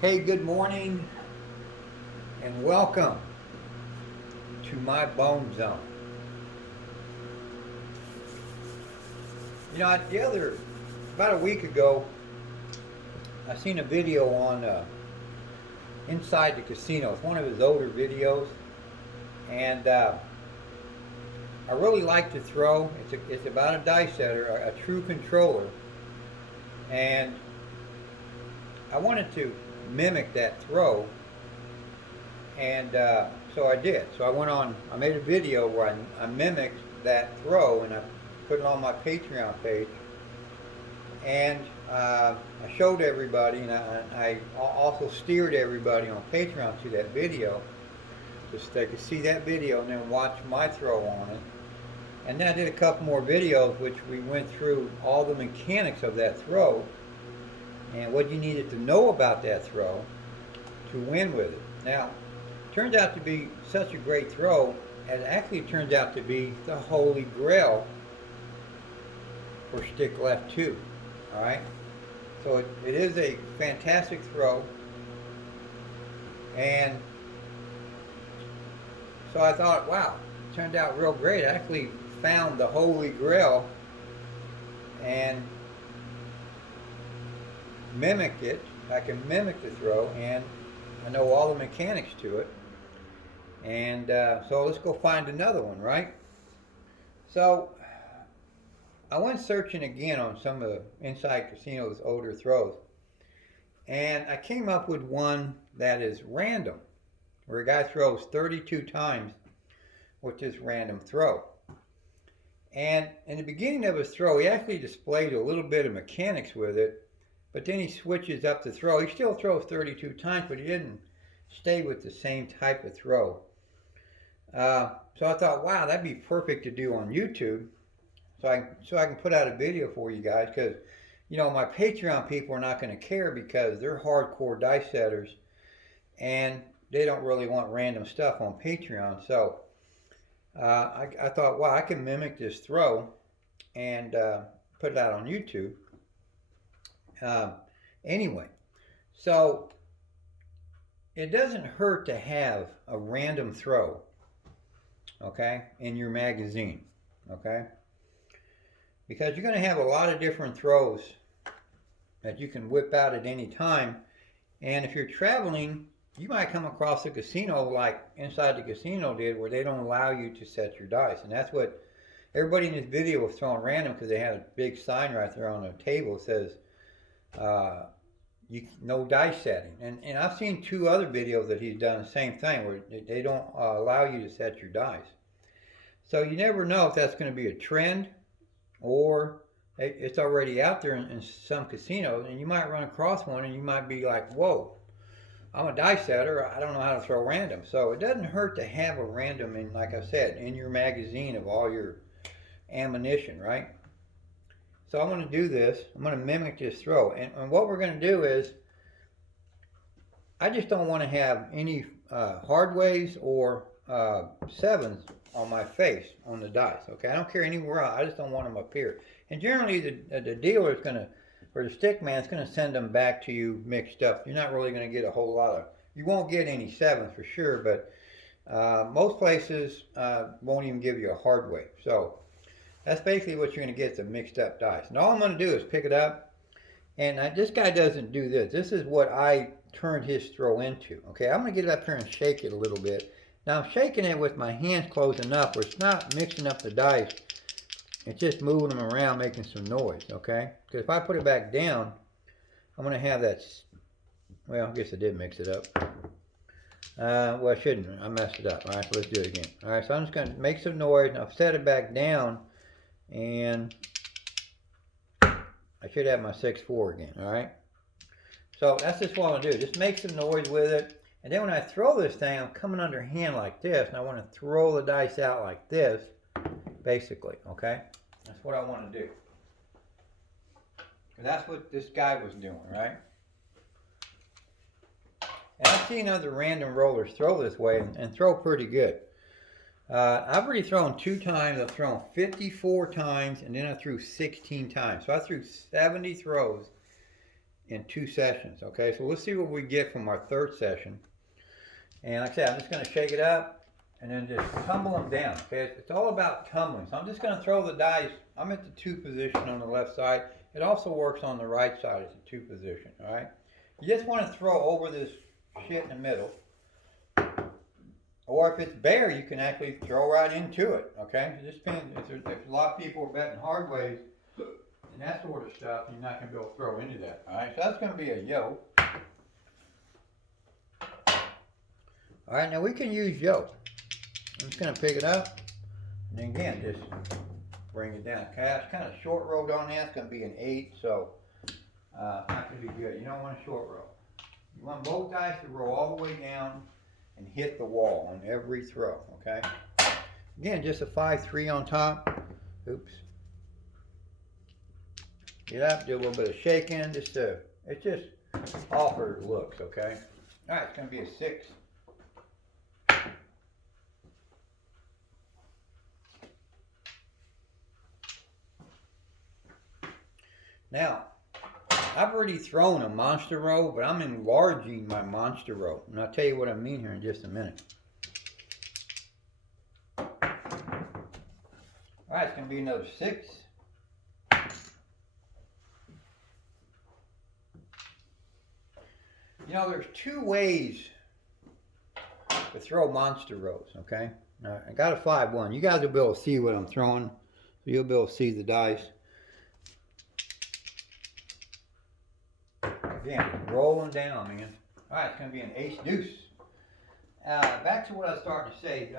Hey, good morning and welcome to my bone zone. About a week ago, I seen a video on Inside the Casino. It's one of his older videos, and I really like to throw. It's about a dice setter, a true controller, and I wanted to mimic that throw, and so I did. So I made a video where I mimicked that throw, and I put it on my Patreon page. And I showed everybody, and I also steered everybody on Patreon to that video, just so they could see that video and then watch my throw on it. And then I did a couple more videos, which we went through all the mechanics of that throw and what you needed to know about that throw to win with it. Now, it turns out to be such a great throw, and it actually turns out to be the holy grail for stick left 2. All right, so it is a fantastic throw, and so I thought, wow, it turned out real great. I actually found the holy grail and mimicked it. I can mimic the throw, and I know all the mechanics to it. And so let's go find another one, right? So I went searching again on some of the Inside Casino's older throws, and I came up with one that is random, where a guy throws 32 times with this random throw. And in the beginning of his throw, he actually displays a little bit of mechanics with it, but then he switches up the throw. He still throws 32 times, but he didn't stay with the same type of throw. So I thought, wow, that'd be perfect to do on YouTube. So I can put out a video for you guys, because my Patreon people are not going to care, because they're hardcore dice setters and they don't really want random stuff on Patreon. So I thought, wow, I can mimic this throw and put it out on YouTube. Anyway, so it doesn't hurt to have a random throw, okay, in your magazine, okay? Because you're going to have a lot of different throws that you can whip out at any time. And if you're traveling, you might come across a casino like Inside the Casino did, where they don't allow you to set your dice. And that's what everybody in this video was throwing random, because they had a big sign right there on the table that says no dice setting. And I've seen 2 other videos that he's done the same thing, where they don't allow you to set your dice. So you never know if that's going to be a trend, or it's already out there in some casinos, and you might run across one and you might be like, whoa, I'm a dice setter, I don't know how to throw random. So it doesn't hurt to have a random, in, like I said, in your magazine of all your ammunition, right? So I'm going to do this. I'm going to mimic this throw, and what we're going to do is, I just don't want to have any hard ways or 7s on my face on the dice. Okay, I don't care anywhere else. I just don't want them up here. And generally, the dealer is going to, or the stick man is going to send them back to you mixed up. You're not really going to get a whole lot of. You won't get any 7s for sure, but most places won't even give you a hard way. So that's basically what you're going to get, the mixed up dice. And all I'm going to do is pick it up. And this guy doesn't do this. This is what I turned his throw into. Okay, I'm going to get it up here and shake it a little bit. Now I'm shaking it with my hands closed enough where it's not mixing up the dice. It's just moving them around, making some noise, okay? Because if I put it back down, I'm going to have that, well, I guess I did mix it up. Well, I shouldn't. I messed it up. All right, so let's do it again. All right, so I'm just going to make some noise, and I'll set it back down, and I should have my 6-4 again, all right? So that's just what I'm going to do. Just make some noise with it. And then when I throw this thing, I'm coming underhand like this, and I want to throw the dice out like this, basically, okay? That's what I want to do. And that's what this guy was doing, right? And I've seen other random rollers throw this way and throw pretty good. I've already thrown 2 times. I've thrown 54 times, and then I threw 16 times. So I threw 70 throws in 2 sessions. Okay, so let's see what we get from our 3rd session. And like I said, I'm just going to shake it up and then just tumble them down. Okay, it's all about tumbling. So I'm just going to throw the dice. I'm at the 2 position on the left side. It also works on the right side as a 2 position. All right, you just want to throw over this shit in the middle. Or if it's bare, you can actually throw right into it. Okay, it just depends. If a lot of people are betting hard ways and that sort of stuff, you're not going to be able to throw into that. All right, so that's going to be a yo. All right, now we can use yo. I'm just going to pick it up and then again just bring it down. Okay, that's kind of short rolled on that. It's going to be an 8, so not going to be good. You don't want a short roll. You want both dice to roll all the way down and hit the wall on every throw. Okay. Again, just a 5-3 on top. Oops. Get up, do a little bit of shaking. It's just all for looks. Okay. All right, it's going to be a 6. Now, I've already thrown a monster row, but I'm enlarging my monster row. And I'll tell you what I mean here in just a minute. Alright, it's going to be another 6. You know, there's 2 ways to throw monster rows, okay? Now, I got a 5-1. You guys will be able to see what I'm throwing. So you'll be able to see the dice. Again, rolling down, man. Alright, it's going to be an ace deuce. Back to what I was starting to say.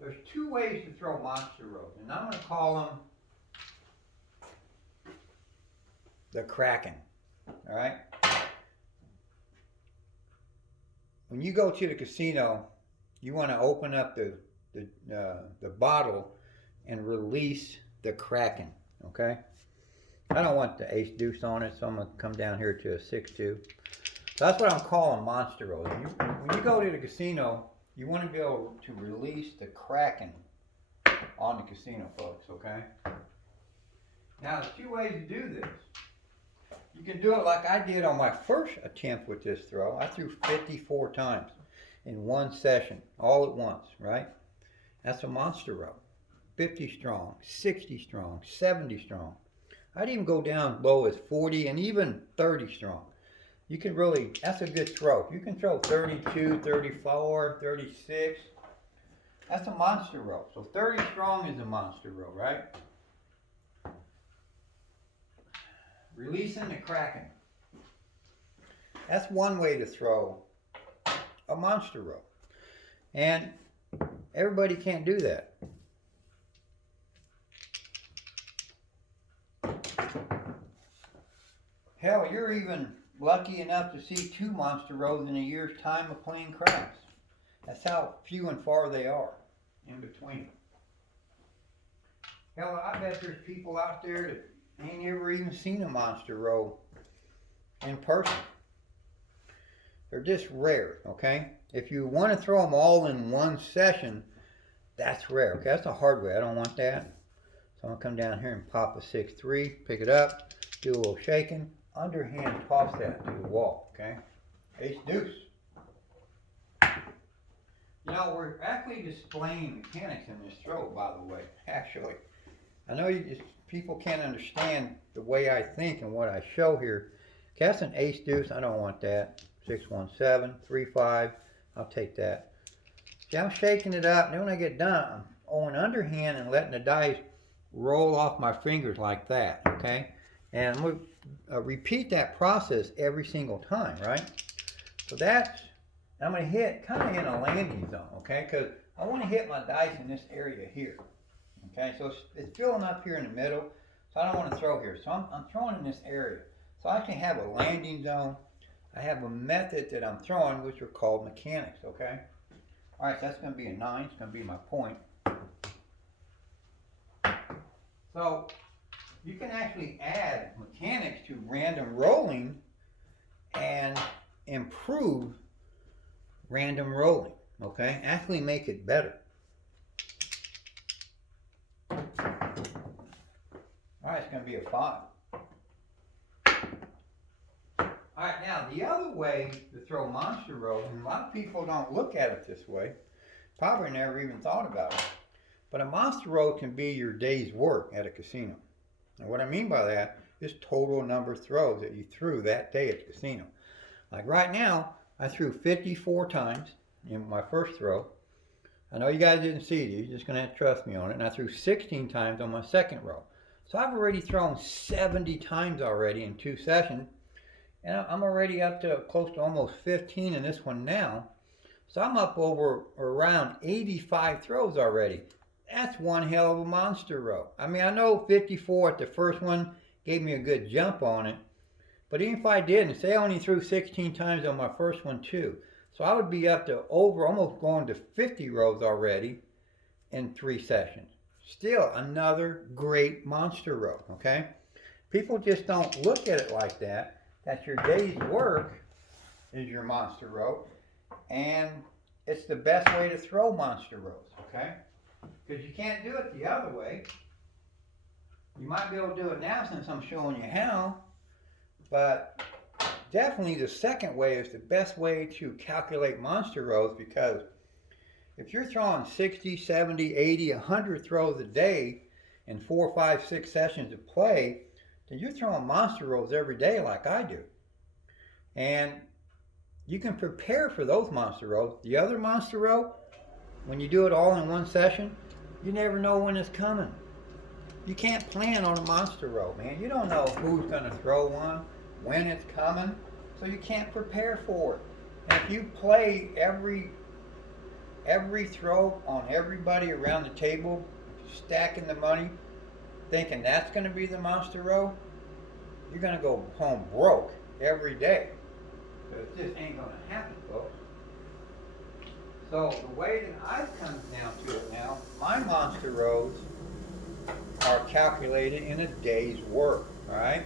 There's 2 ways to throw monster rows, and I'm going to call them the Kraken. Alright? When you go to the casino, you want to open up the bottle and release the Kraken. Okay? I don't want the ace deuce on it, so I'm going to come down here to a 6-2. So that's what I'm calling monster rolls. When you go to the casino, you want to be able to release the Kraken on the casino, folks, okay? Now, there's 2 ways to do this. You can do it like I did on my first attempt with this throw. I threw 54 times in 1 session, all at once, right? That's a monster row. 50 strong, 60 strong, 70 strong. I'd even go down low as 40 and even 30 strong. You can really, that's a good throw. You can throw 32, 34, 36. That's a monster row. So 30 strong is a monster row, right? Releasing the Kraken. That's one way to throw a monster row. And everybody can't do that. Hell, you're even lucky enough to see 2 monster rows in a year's time of playing craps. That's how few and far they are in between. Hell, I bet there's people out there that ain't ever even seen a monster row in person. They're just rare, okay? If you want to throw them all in 1 session, that's rare. Okay, that's a hard way. I don't want that. So I'm going to come down here and pop a 6-3, pick it up, do a little shaking, underhand toss that to the wall, okay? Ace deuce. You know, we're actually displaying mechanics in this throw, by the way, actually. I know people can't understand the way I think and what I show here. Okay, that's an ace deuce. I don't want that. 6-1-7, 3-5. I'll take that. See, I'm shaking it up. And then when I get done, I'm going underhand and letting the dice roll off my fingers like that, okay? And I'm going to repeat that process every single time, right? So that's, I'm going to hit kind of in a landing zone, okay? Because I want to hit my dice in this area here, okay? So it's filling up here in the middle, so I don't want to throw here. So I'm throwing in this area. So I can have a landing zone. I have a method that I'm throwing, which are called mechanics, okay? All right, so that's going to be a 9. It's going to be my point. So you can actually add mechanics to random rolling and improve random rolling, okay? Actually make it better. All right, it's going to be a 5. All now, the other way to throw monster rolls, and a lot of people don't look at it this way, probably never even thought about it, but a monster roll can be your day's work at a casino. And what I mean by that is total number of throws that you threw that day at the casino. Like right now, I threw 54 times in my first throw. I know you guys didn't see it, you're just going to have to trust me on it. And I threw 16 times on my second row. So I've already thrown 70 times already in 2 sessions. And I'm already up to close to almost 15 in this one now. So I'm up over around 85 throws already. That's one hell of a monster row. I mean, I know 54 at the first one gave me a good jump on it. But even if I didn't, say I only threw 16 times on my first one too. So I would be up to over, almost going to 50 rows already in 3 sessions. Still another great monster row, okay? People just don't look at it like that. That your day's work is your monster row. And it's the best way to throw monster rows, okay? Because you can't do it the other way. You might be able to do it now since I'm showing you how. But definitely the second way is the best way to calculate monster rows, because if you're throwing 60, 70, 80, 100 throws a day in 4, 5, 6 sessions of play, then you're throwing monster rows every day like I do. And you can prepare for those monster rows. The other monster row, when you do it all in one session, you never know when it's coming. You can't plan on a monster row, man. You don't know who's going to throw one, when it's coming, so you can't prepare for it. And if you play every throw on everybody around the table, stacking the money, thinking that's going to be the monster row, you're going to go home broke every day. So it just ain't going to happen, folks. So the way that I've come down to it now, my monster rows are calculated in a day's work, all right?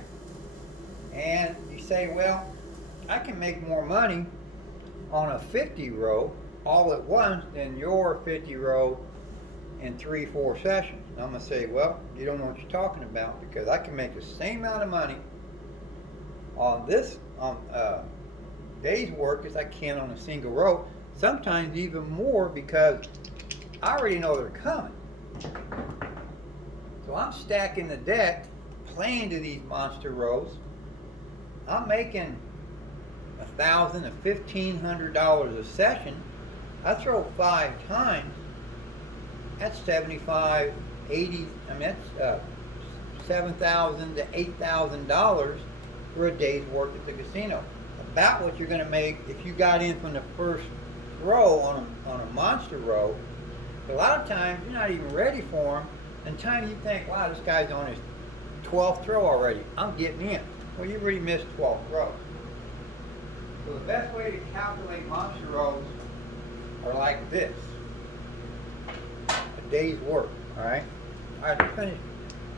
And you say, well, I can make more money on a 50 row all at once than your 50 row in 3, 4 sessions. And I'm going to say, well, you don't know what you're talking about, because I can make the same amount of money on this day's work as I can on a single row, sometimes even more, because I already know they're coming. So I'm stacking the deck, playing to these monster rows. I'm making $1,000 to $1,500 a session. I throw 5 times. That's $75, $80. I mean, that's $7,000 to $8,000 for a day's work at the casino. About what you're going to make if you got in from the first throw on a monster row. But a lot of times you're not even ready for them. And time you think, wow, this guy's on his 12th throw already. I'm getting in. Well, you've already missed 12 throws. So the best way to calculate monster rows are like this. A day's work, all right? All right,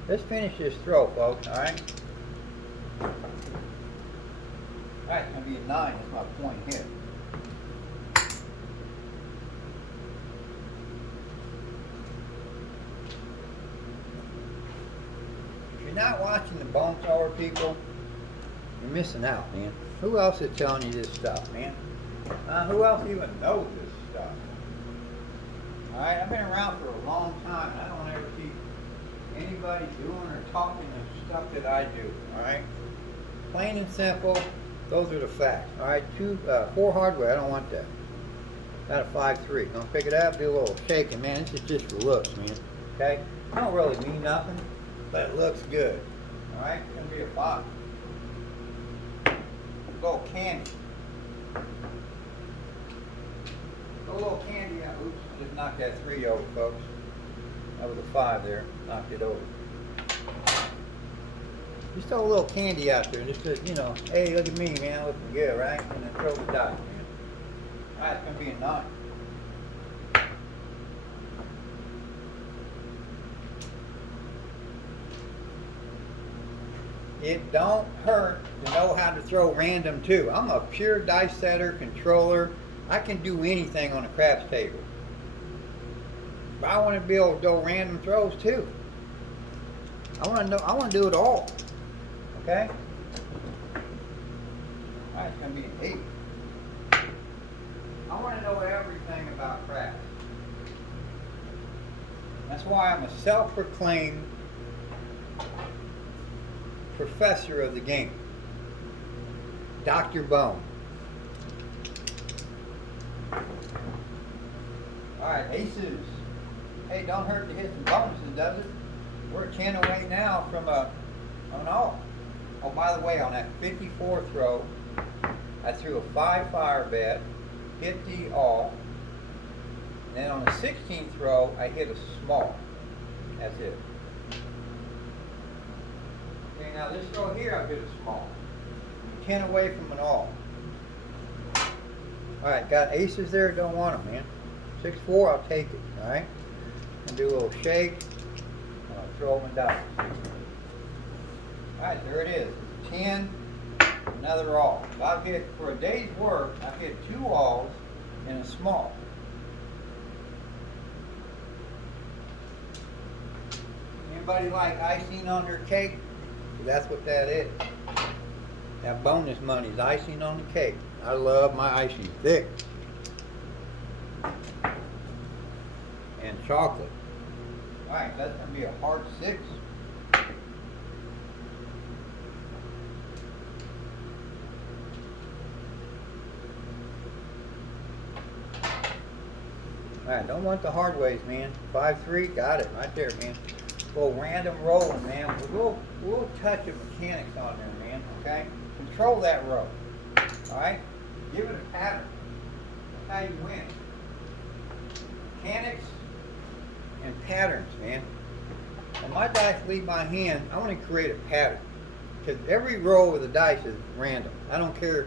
let's finish this throw, folks, all right? All right, it's going to be a 9. That's my point here. If you're not watching the Bone Thrower, people, you're missing out, man. Who else is telling you this stuff, man? Who else even knows this stuff? Alright, I've been around for a long time, and I don't ever see anybody doing or talking the stuff that I do, alright? Plain and simple, those are the facts. Alright, 4 hardware, I don't want that. Got a 5-3. Don't pick it up, do a little shaking, man. This is just for looks, man. Okay? I don't really mean nothing, but it looks good. Alright, it's gonna be a 5. A little candy. A little candy out. Oops, just knocked that 3 over, folks. That was a 5 there. Knocked it over. Just throw a little candy out there. Just to, you know, hey, look at me, man. Looking good, right? And then throw the die, man. Alright, it's going to be a 9. It don't hurt to know how to throw random too. I'm a pure dice setter, controller. I can do anything on a craps table. But I want to be able to do random throws too. I want to do it all. Okay? Alright, That's going to be an 8. I want to know everything about craps. That's why I'm a self-proclaimed professor of the game. Dr. Bone. Alright, aces. Hey, don't hurt to hit some bonuses, does it? We're 10 away now from an all. Oh, by the way, on that 54th throw, I threw a 5 fire bet, hit the all. And then on the 16th throw, I hit a small. That's it. Okay, now this throw here, I hit a small. 10 away from an all. Alright, got aces there, don't want them, man. 6-4, I'll take it, alright? And do a little shake, and I'll throw them in dice. Alright, there it is. 10, another all. So I've hit, for a day's work, I've hit 2 alls and a small. Anybody like icing on their cake? That's what that is. That bonus money is icing on the cake. I love my icing thick. And chocolate. Alright, that's going to be a hard 6. Alright, don't want the hard ways, man. 5-3, got it right there, man. A little random rolling, man. We'll touch of mechanics on there, man, okay? Control that row. Alright? Give it a pattern. That's how you win. Mechanics and patterns, man. When my dice leave my hand, I want to create a pattern. Because every row of the dice is random. I don't care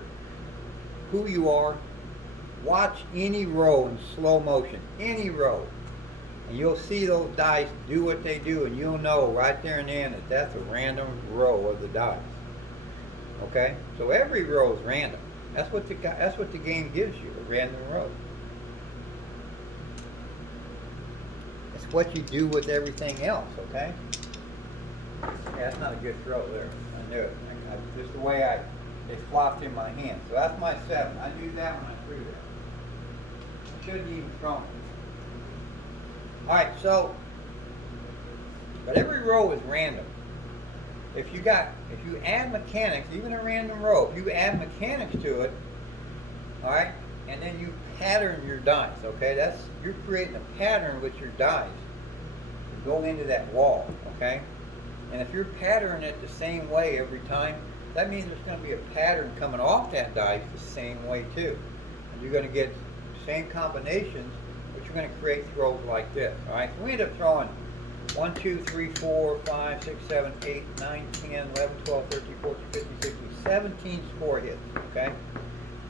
who you are. Watch any row in slow motion. Any row. And you'll see those dice do what they do, and you'll know right there and then that that's a random row of the dice. Okay? So every row is random. That's what the game gives you, a random row. It's what you do with everything else, okay? Yeah, that's not a good throw there. I knew it. Just the way they flopped in my hand. So that's my 7. I knew that when I threw that. I shouldn't even thrown it. Alright, so, but every row is random. If you add mechanics, even a random row, if you add mechanics to it, alright, and then you pattern your dice, okay, you're creating a pattern with your dice to go into that wall, okay, and if you're patterning it the same way every time, that means there's going to be a pattern coming off that dice the same way too, and you're going to get the same combinations, but you're going to create throws like this, alright, so we end up throwing 1, 2, 3, 4, 5, 6, 7, 8, 9, 10, 11, 12, 13, 14, 15, 16, 17 score hits, okay?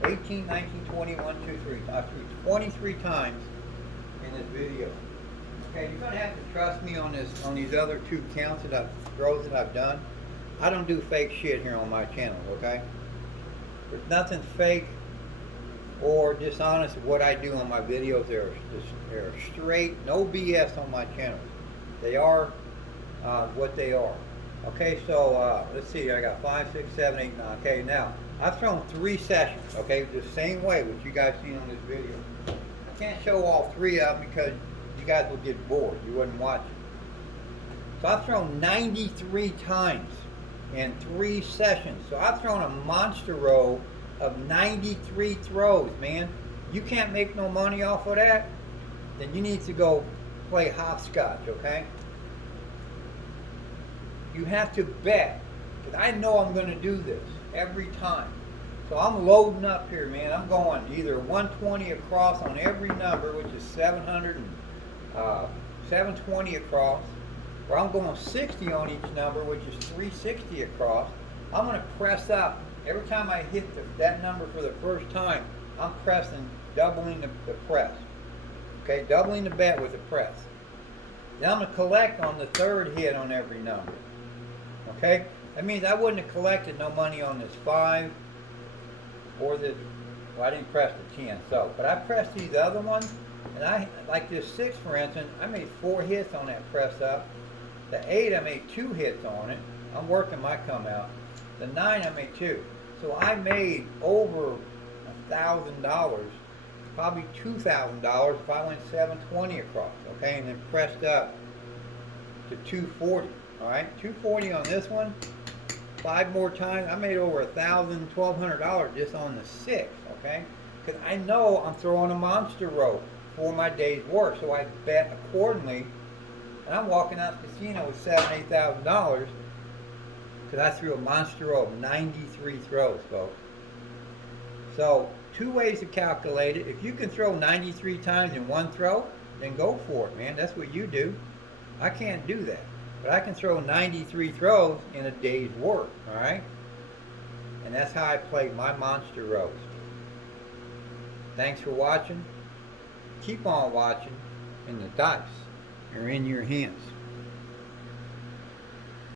18, 19, 20, 1, 2, 3. I threw 23 times in this video. Okay, you're gonna have to trust me on these other 2 counts throws that I've done. I don't do fake shit here on my channel, okay? There's nothing fake or dishonest with what I do on my videos. They're straight, no BS on my channel. They are what they are. Okay, so let's see. I got 5, 6, 7, 8, 9. Okay, now I've thrown 3 sessions. Okay, the same way which you guys seen on this video. I can't show all 3 of them because you guys will get bored. You wouldn't watch it. So I've thrown 93 times in 3 sessions. So I've thrown a monster row of 93 throws, man. You can't make no money off of that. Then you need to go play hopscotch, okay? You have to bet, because I know I'm going to do this every time. So I'm loading up here, man. I'm going either 120 across on every number, which is 720 across, or I'm going 60 on each number, which is 360 across. I'm going to press up. Every time I hit that number for the first time, I'm pressing, doubling the press. Okay, doubling the bet with the press. Then I'm going to collect on the 3rd hit on every number. Okay? That means I wouldn't have collected no money on this 5 or this, well, I didn't press the 10, so, but I pressed these other ones, and like this 6 for instance, I made 4 hits on that press up. The 8, I made 2 hits on it. I'm working my come out. The 9, I made 2. So I made over $1,000, probably $2,000 if I went 720 across, okay, and then pressed up to 240. All right, 240 on this one. 5 more times, I made over $1,000, $1,200 just on the 6. Okay, because I know I'm throwing a monster rope for my day's work, so I bet accordingly. And I'm walking out the casino with $7,000, $8,000 because I threw a monster rope, 93 throws, folks. So 2 ways to calculate it. If you can throw 93 times in one throw, then go for it, man. That's what you do. I can't do that. But I can throw 93 throws in a day's work, all right? And that's how I play my monster roast. Thanks for watching. Keep on watching, and the dice are in your hands.